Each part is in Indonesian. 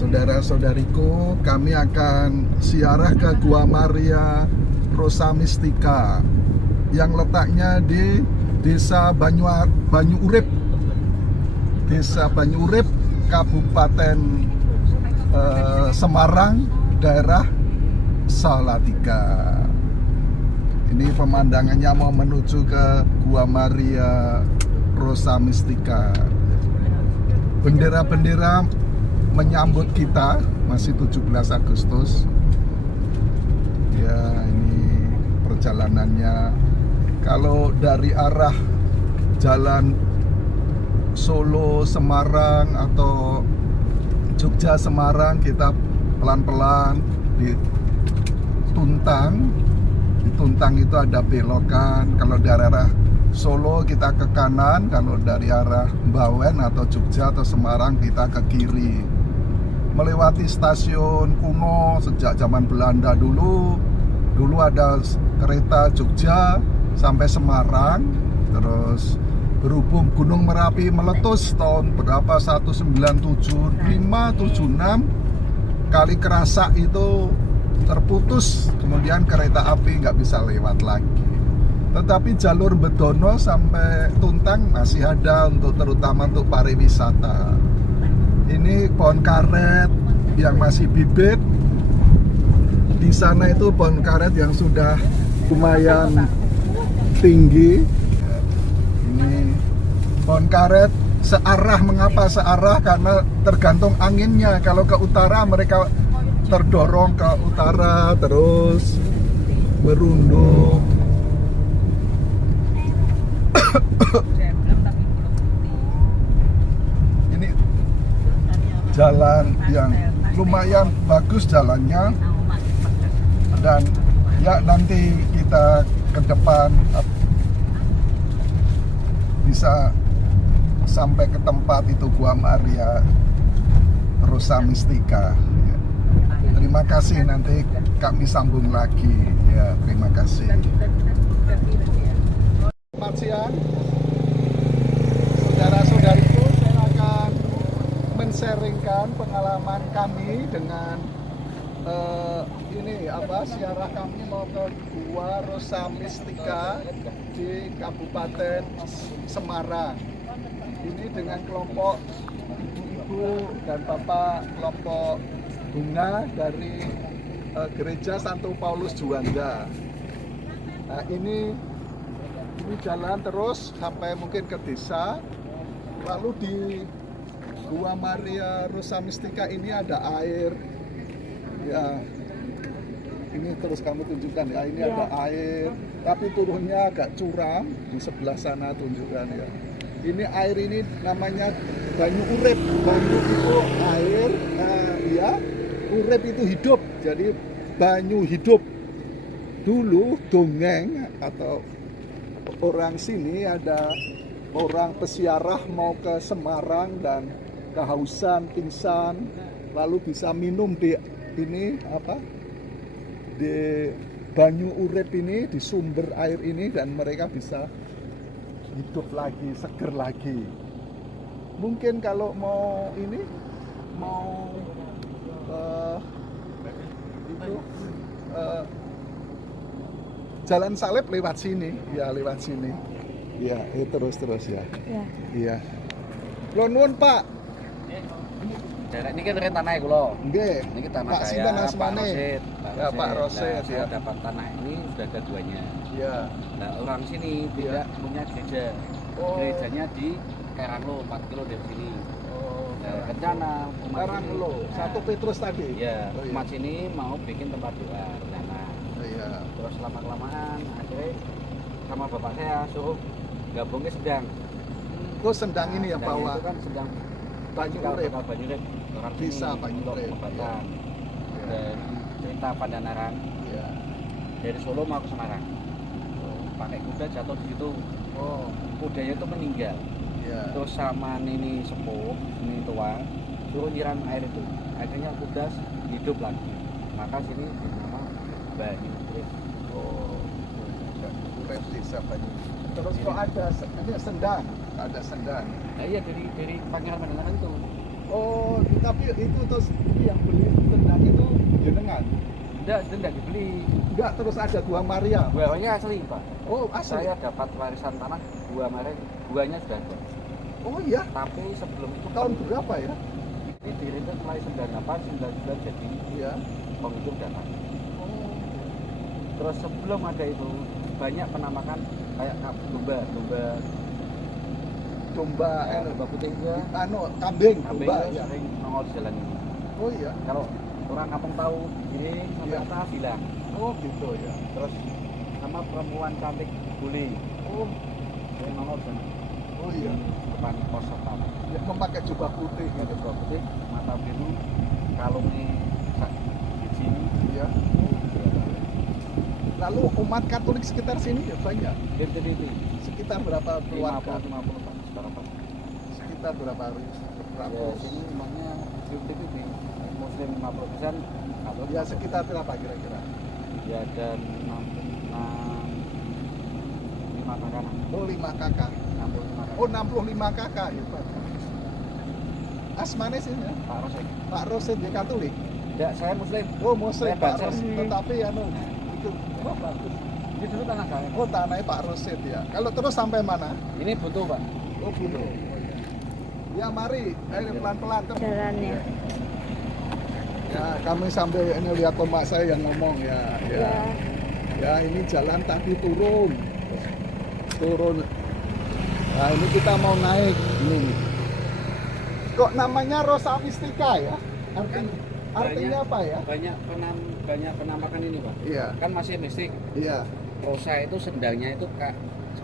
Saudara-saudariku, kami akan ziarah ke Gua Maria Rosa Mistika yang letaknya di Desa Banyu Urip, Kabupaten Semarang, daerah Salatiga. Ini pemandangannya mau menuju ke Gua Maria Rosa Mistika. Bendera-bendera menyambut kita, masih 17 Agustus. Ya, ini perjalanannya. Kalau dari arah jalan Solo Semarang atau Jogja Semarang, kita pelan-pelan di Tuntang. Di Tuntang itu ada belokan. Kalau dari arah Solo kita ke kanan, kalau dari arah Bawen atau Jogja atau Semarang kita ke kiri. Melewati stasiun kuno sejak zaman Belanda dulu. Dulu ada kereta Jogja sampai Semarang, terus berhubung Gunung Merapi meletus tahun berapa, 1975-76, Kali Kerasak itu terputus, kemudian kereta api nggak bisa lewat lagi. Tetapi jalur Bedono sampai Tuntang masih ada, untuk terutama untuk pariwisata. Ini pohon karet yang masih bibit. Di sana itu pohon karet yang sudah lumayan tinggi. Ini pohon karet searah. Mengapa searah? Karena tergantung anginnya. Kalau ke utara mereka terdorong ke utara terus merunduk. Ini jalan yang lumayan bagus jalannya, dan ya nanti kita ke depan bisa sampai ke tempat itu, Gua Maria Rosa Mistika. Ya. Terima kasih, nanti kami sambung lagi. Ya, terima kasih. Selamat siang, saudara-saudariku. Saya akan men-sharingkan pengalaman kami dengan ziarah kami mau ke Gua Rosa Mistika di Kabupaten Semarang. Ini dengan kelompok ibu-ibu dan bapak kelompok bunga dari Gereja Santo Paulus Juanda. Nah, ini jalan terus sampai mungkin ke desa. Lalu di Gua Maria Rosa Mistika ini ada air. Ya, ini terus kamu tunjukkan ya. Ini ada air, tapi turunnya agak curam. Di sebelah sana tunjukkan ya. Ini air ini namanya Banyu Urip. Banyu itu air, ya. Urip itu hidup. Jadi banyu hidup. Dulu dongeng atau orang sini, ada orang pesiarah mau ke Semarang dan kehausan, pingsan, lalu bisa minum di ini di Banyu Urip ini, di sumber air ini, dan mereka bisa hidup lagi, seger lagi. Mungkin kalau mau ini, mau Jalan Salib lewat sini, ya lewat sini. Ya, terus ya. Iya. Nuwun nuwun, Pak. Daerah ini kan tanah kula. Nggih. Ini tanah Pak saya. sinten Pak asmane? Rosid. Ya, Pak Rosid Saya ya. dapat tanah ini sudah ada duanya. Ya. Nah, orang sini tidak punya gereja. Oh. Gerejanya di Karanglo, 4 kilo dari sini. Oh. Nah, rencana umat Karanglo, sini, Satu Petrus tadi. Ya, Oh, iya. umat sini mau bikin tempat doa rencana. Oh, iya. Terus lama-kelamaan akhirnya sama bapak saya suruh gabung ke Sendang. Kok Sendang ini ya, Sendang Pak? itu kan Sendang Banyu Urip. Banyu Urip. Orang Bisa sini Banyu untuk Urip. pengobatan. Ya. Dan cerita Pandanaran Ya. dari Solo mau ke Semarang. Pakai kuda jatuh di situ. Oh. Kudanya itu meninggal. Ya. Terus sama nini sepuh, nini tua, suruh nyiram air itu. Akhirnya kuda hidup lagi. Maka sini dinama Banyu Urip. Oh. Banyu Urip desa Banyu. Terus kok ada ini Sendang? Ada Sendang. Nah iya dari Pangeran Pandanaran itu. Oh, Tapi itu terus yang beli tendang itu jenengan? Enggak, itu enggak dibeli. Enggak, terus ada Gua Maria. Guanya asli, Pak. Oh, asli. Saya dapat warisan tanah Gua Maria, guanya sudah ada. Oh iya, Tapi sebelum itu tahun berapa ya? ini dirintis mulai 98, 99 jadi Iya. penghitung data. Oh. Terus sebelum ada itu banyak penamakan kayak Domba domba putih juga. kambing, Kambing domba itu ya. sering nongol di jalan ini. Oh iya. Kalau orang kampung tahu ini sampai Iya. atas bilang. Oh gitu ya. Terus sama perempuan cantik bully Oh, yang nongol di sana. oh iya. Depan pos satpam. Ya, memakai jubah putih Ada gitu. jubah putih, mata biru, kalungnya sak biji. Ya. Lalu umat Katolik sekitar sini ya banyak. DPDP Sekitar berapa keluarga? 50 Pak sekarang. Sekitar berapa Ya, ratus? sini namanya DPDP Muslim 50%, atau Ya sekitar berapa kira-kira? ya ada 65 kakak. Oh 5 kakak. 65 kakak. Oh 65 kakak hebat. Asmane sih ya? Pak Rosek. Pak Rosin dia Katolik. Enggak, saya Muslim. Oh Muslim Saya Pak Banser. Rosin. Tetapi itu oh bagus. Ini dulu tanah saya. Oh tanahnya Pak Rosin ya. Kalau terus sampai mana? Ini butuh, Pak. Oh gitu. Ya mari, ayo pelan-pelan terus. Jalannya. Ya kami sambil ini lihat omak saya yang ngomong ya. Ya. Ya ini jalan tadi turun. Nah ini kita mau naik ini. Kok namanya Rosa Mistika ya? Artinya apa ya? Banyak penamakan ini, Pak. Iya, Kan masih mistik. iya. Rosa itu sendangnya itu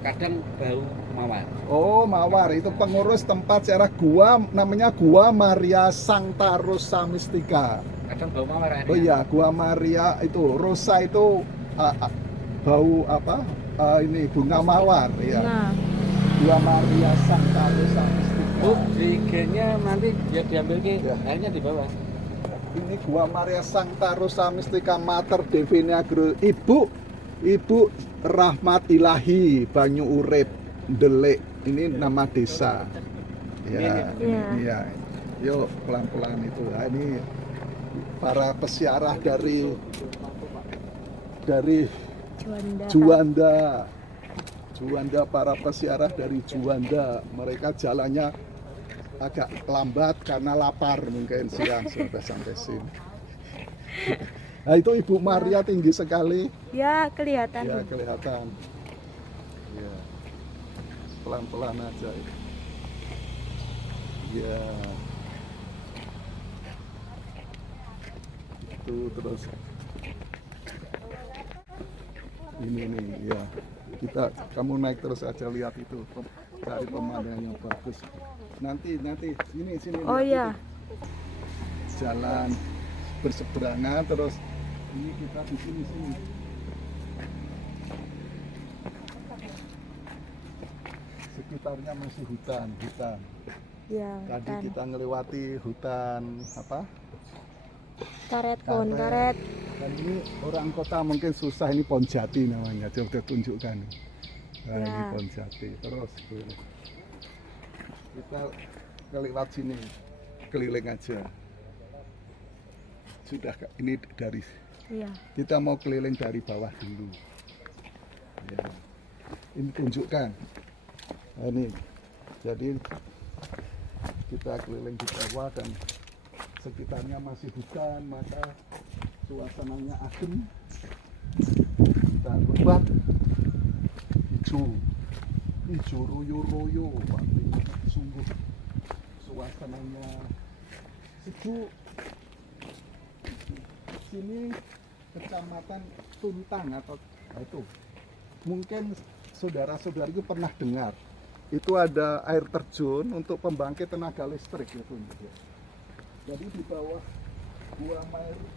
kadang bau mawar. Oh Mawar itu pengurus tempat sejarah gua namanya Gua Maria Sancta Rosa Mistika. Kadang bau mawar airnya. Oh iya, Gua Maria itu Rosa itu bau apa? Ini bunga mawar ya. Nah, Gua Maria Sancta Rosa Mistika. Bu, di gennya nanti ya diambil ke Ya. airnya di bawah. Ini Gua Maria Sancta Rosa Mistika Mater Dei Negro. Ibu Rahmat Ilahi Banyu Urip Delik. Ini nama desa. Ya, Iya. iya. Yuk pelan-pelan itu. Nah, ini para pesiarah dari Juanda. Juanda, para pesiarah dari Juanda. Mereka jalannya agak lambat karena lapar mungkin siang sudah sampai sini. Nah itu Ibu Maria tinggi sekali. Ya, kelihatan. Ya kelihatan. Ya. Pelan-pelan aja. Ya. Itu terus. Ini nih, ya. Kamu naik terus aja lihat itu. Cari pemandangannya bagus. Nanti sini. Oh lihat iya. itu. Jalan berseberangan terus ini kita di sini. Sekitarnya masih hutan. Ya, Tadi hutan. kita melewati hutan apa? Karet, pohon karet. Dan ini orang kota mungkin susah, ini pohon jati namanya. Coba tunjukkan. Nah, ini Ya. pohon jati. Terus kita kelewat sini, keliling aja. Sudah ini dari Iya. kita mau keliling dari bawah dulu. Ya. Ini tunjukkan. Nah, ini jadi kita keliling di bawah dan sekitarnya masih hutan, maka suasananya adem dan lebat, hijau royo, artinya sungguh suasananya sejuk. Sini kecamatan Tuntang atau itu mungkin saudara-saudariku pernah dengar itu ada air terjun untuk pembangkit tenaga listrik itu. Jadi di bawah Gua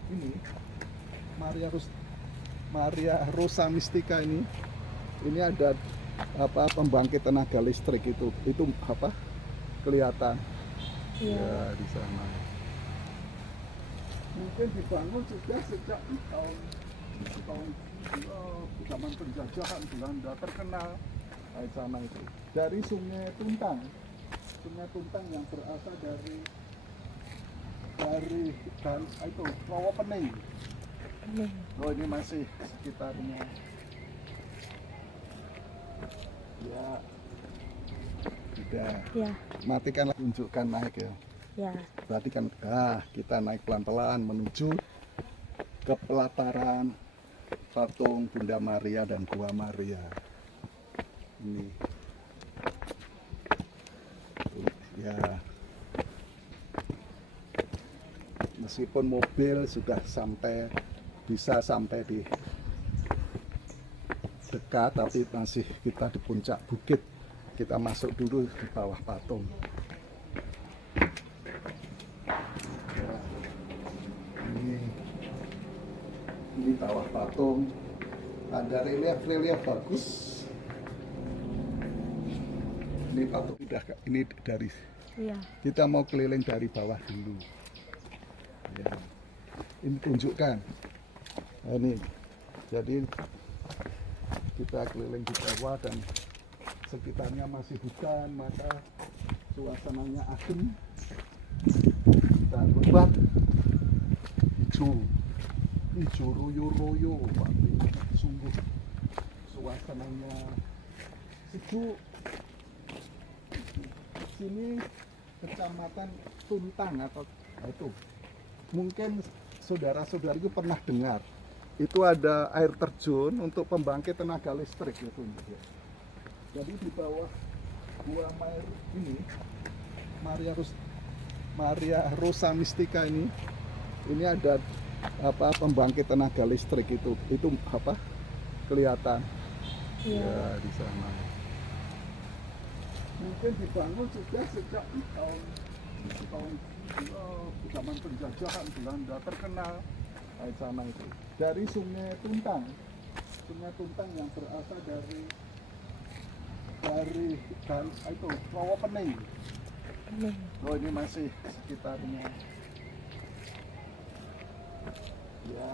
ini Maria Rosa Mistika ini ada apa pembangkit tenaga listrik itu apa kelihatan ya di sana. Mungkin dibangun sudah sejak tahun zaman penjajahan Belanda, terkenal di sana itu. Dari Sungai Tuntang yang berasal dari dari dan itu Rawapening. Nih. Oh ini masih sekitarnya. Ya, sudah. Ya, Matikan, tunjukkan naik ya. ya, Berarti kan kita naik pelan-pelan menuju ke pelataran patung Bunda Maria dan Gua Maria. Ini. Ya. Meskipun mobil sudah bisa sampai di dekat, tapi masih kita di puncak bukit. Kita masuk dulu di bawah patung. Ya. Ini bawah patung. Ada relief bagus. Ini patung ini dari ya, kita mau keliling dari bawah dulu. Ya. Ini tunjukkan. Nah, ini. Jadi kita keliling di bawah dan sekitarnya masih hutan, maka suasananya adem dan lebat, hijau royo-royo, sungguh suasananya sejuk. Sini kecamatan Tuntang atau itu mungkin saudara-saudariku pernah dengar itu ada air terjun untuk pembangkit tenaga listrik itu. Jadi di bawah Gua ini Maria Rosa Mistika ini ada pembangkit tenaga listrik itu kelihatan ya di sana. Mungkin dibangun sudah sejak tahun zaman penjajahan Belanda, terkenal air sana itu dari Sungai Tuntang yang berasal dari dan itu Rawapening. nih. Oh ini masih sekitarnya. Ya,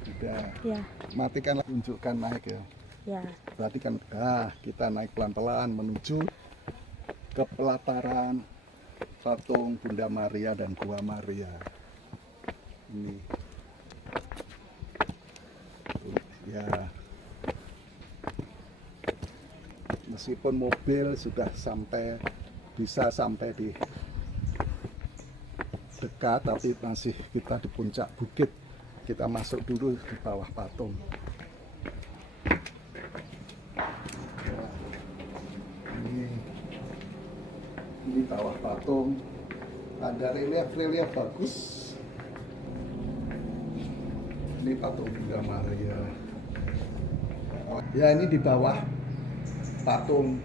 sudah. Ya, Matikan, tunjukkan naik ya. ya, Berarti kan kita naik pelan-pelan menuju ke pelataran patung Bunda Maria dan Gua Maria. Ini. Ya. Meskipun mobil sudah bisa sampai di dekat, tapi masih kita di puncak bukit. Kita masuk dulu di bawah patung. Ini bawah patung ada relief bagus. Ini patung Bunda Maria. Ya ini di bawah patung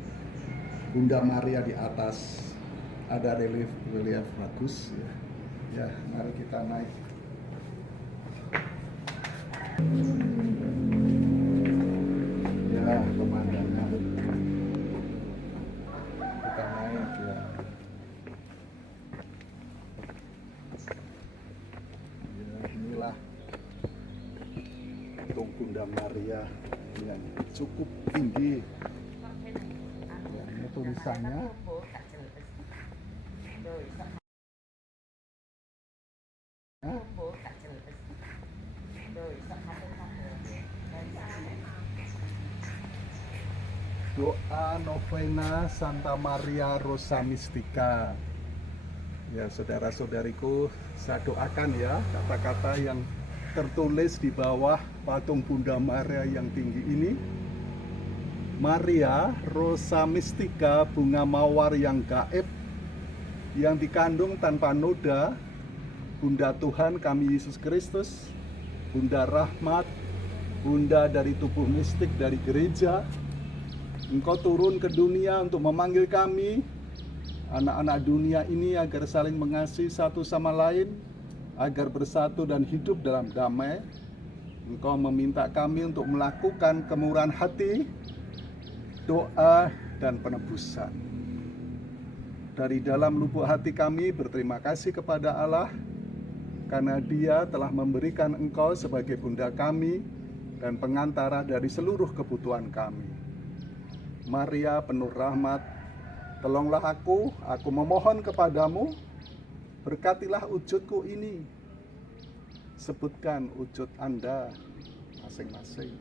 Bunda Maria, di atas ada relief bagus ya. Ya, mari kita naik. Ya, pemandangan. Kita naik ya. Ya, inilah patung Bunda Maria yang cukup tinggi. Ya, ini tulisannya. Doa novena Santa Maria Rosa Mistika. Ya saudara-saudariku, saya doakan ya kata-kata yang tertulis di bawah patung Bunda Maria yang tinggi ini. Maria Rosa Mistika, bunga mawar yang gaib, yang dikandung tanpa noda, Bunda Tuhan kami Yesus Kristus, Bunda Rahmat, Bunda dari tubuh mistik dari gereja. Engkau turun ke dunia untuk memanggil kami, anak-anak dunia ini, agar saling mengasihi satu sama lain, agar bersatu dan hidup dalam damai. Engkau meminta kami untuk melakukan kemurahan hati, doa, dan penebusan. Dari dalam lubuk hati kami berterima kasih kepada Allah, karena Dia telah memberikan Engkau sebagai Bunda kami dan pengantara dari seluruh kebutuhan kami. Maria penuh rahmat, tolonglah aku memohon kepadamu, Berkatilah wujudku ini. Sebutkan wujud Anda masing-masing.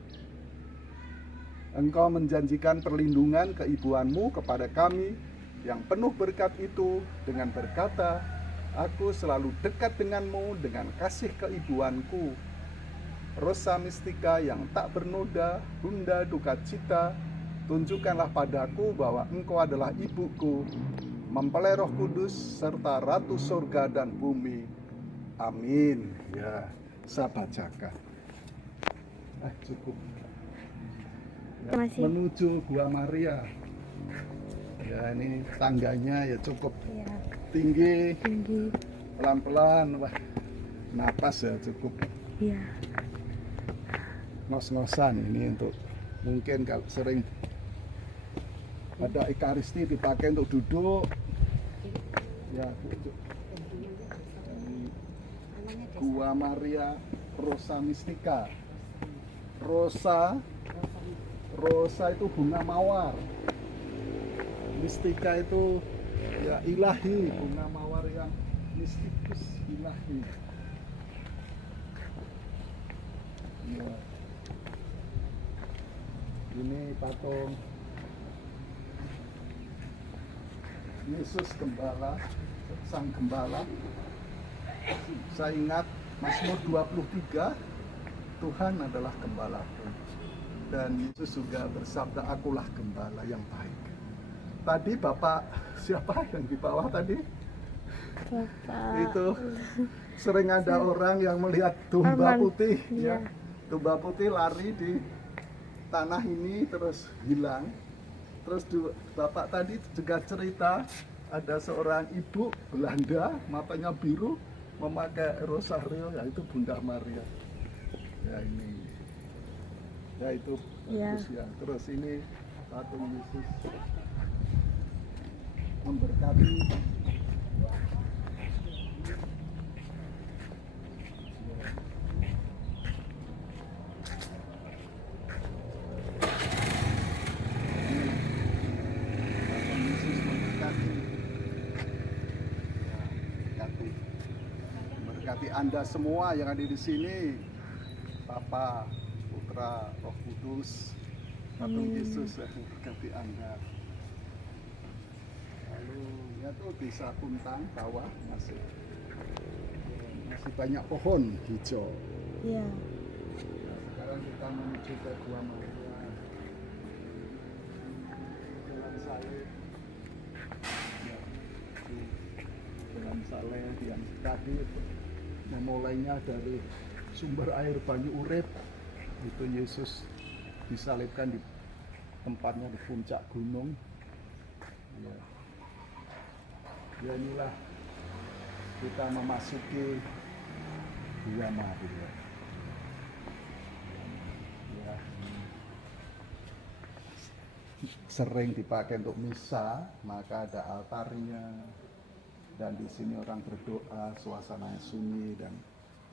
Engkau menjanjikan perlindungan keibuanmu kepada kami yang penuh berkat itu dengan berkata, aku selalu dekat denganmu dengan kasih keibuanku. Rosa mistika yang tak bernoda, bunda duka cita, tunjukkanlah padaku bahwa engkau adalah ibuku, mempelai Roh Kudus serta Ratu Surga dan bumi. Amin. Ya, saya bacakan. Cukup. Ya, menuju Gua Maria. Ya, ini tangganya ya cukup Ya, tinggi, tinggi. pelan-pelan. Wah, napas ya cukup Ya, ngos-ngosan ini untuk mungkin kalau sering ada ekaristi dipakai untuk duduk. Ya, duduk. Gua Maria Rosa Mistika. Rosa itu bunga mawar. Mistika itu ya ilahi, bunga mawar yang mistikus, ilahi. Ya. Ini patung Yesus Gembala, Sang Gembala. Saya ingat Mazmur 23, Tuhan adalah gembalaku. Dan Yesus juga bersabda, akulah gembala yang baik. Tadi Bapak, siapa yang di bawah tadi? Bapak. Itu sering ada orang yang melihat domba Arman. putih. Iya. Ya. Domba putih lari di tanah ini terus hilang. Terus Bapak tadi juga cerita ada seorang ibu Belanda, matanya biru, memakai rosario, yaitu Bunda Maria. Ya ini, ya itu bagus ya. Terus ini patung Yesus memberkati. Berkati Anda semua yang ada di sini, Bapa, Putra, Roh Kudus, patung Yesus yang berkati Anda. Lalu ya tuh desa Puntang bawah masih banyak pohon hijau. Ya. Nah, sekarang kita menuju ke Gua Maria, Jalan Saleh. Ya, Jalan Saleh yang tadi memulainya dari sumber air banyu urip, itu Yesus disalibkan di tempatnya di puncak gunung. Ya. Ya inilah kita memasuki Gua Maria. Ya. Sering dipakai untuk misa, maka ada altarnya. Dan di sini orang berdoa, suasananya sunyi, dan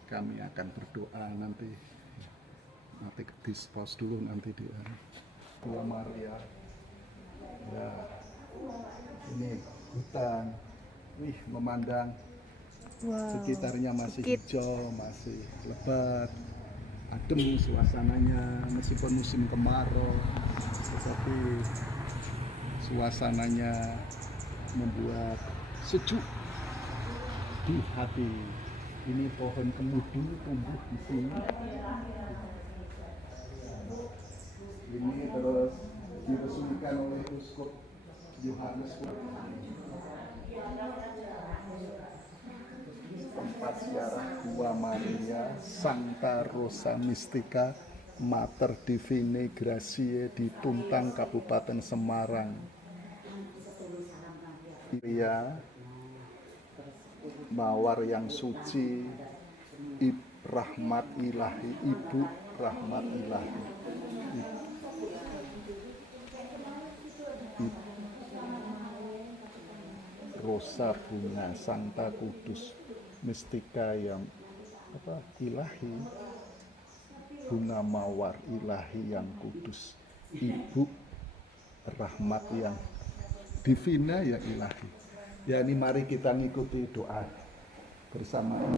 kami akan berdoa nanti dispos dulu nanti di Gua Maria. Ya, ini hutan, memandang sekitarnya masih hijau, masih lebat, adem suasananya meskipun musim kemarau, tetapi suasananya membuat sejuk di hati. Ini pohon kemudu tumbuh di sini. Ini terus diresmikan oleh Uskup Yohanes. Tempat ziarah Gua Maria Santa Rosa Mistica Mater Divine Gracie di Puntang, Kabupaten Semarang. Maria Mawar yang suci, rahmat ilahi, ibu rahmat ilahi. Rosa bunga Santa Kudus Mistika yang ilahi, bunga mawar ilahi yang kudus, ibu rahmat yang divina yang ilahi. Ya ini mari kita ngikuti doa bersama